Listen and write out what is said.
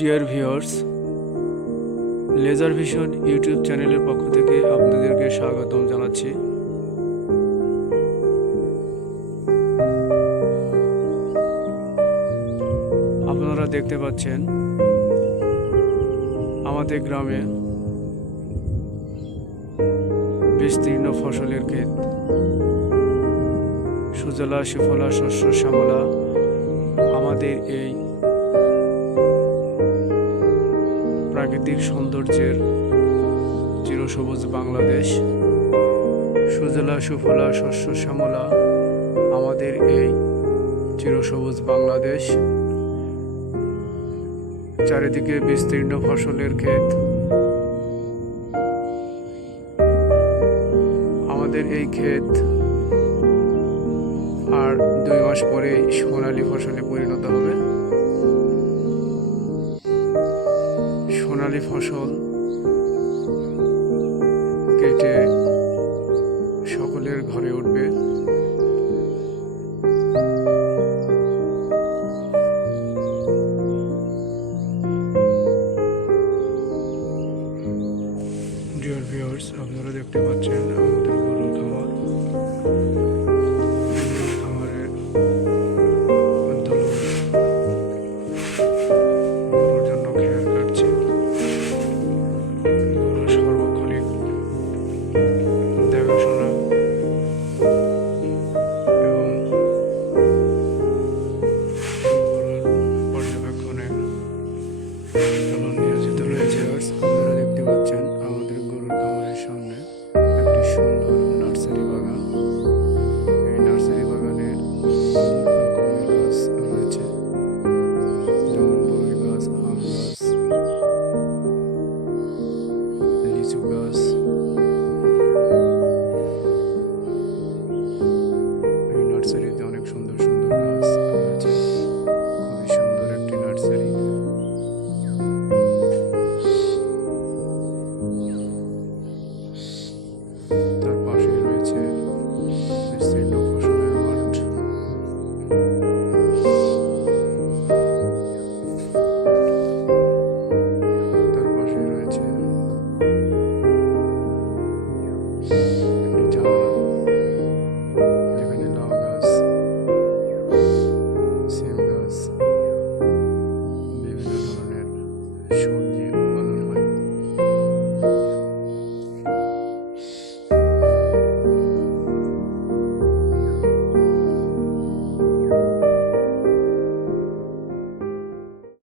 Deer viewers, laser vision YouTube চ্যানেলের পক্ষ থেকে আপনাদেরকে স্বাগতম জানাচ্ছি। আপনারা দেখতে পাচ্ছেন আমাদের গ্রামে বিস্তীর্ণ ফসলের ক্ষেত, সুজলা সুফলা শস্য শ্যামলা আমাদের এই প্রাকৃতিক সৌন্দর্যের চিরসবুজ বাংলাদেশ। সুজলা সুফলা শস্য শ্যামলা আমাদের এই চিরসবুজ বাংলাদেশ। চারিদিকে বিস্তীর্ণ ফসলের ক্ষেত। আমাদের এই ক্ষেত আর 2 মাস পরে সোনালী ফসলে পরিণত হবে। সোনালী ফসল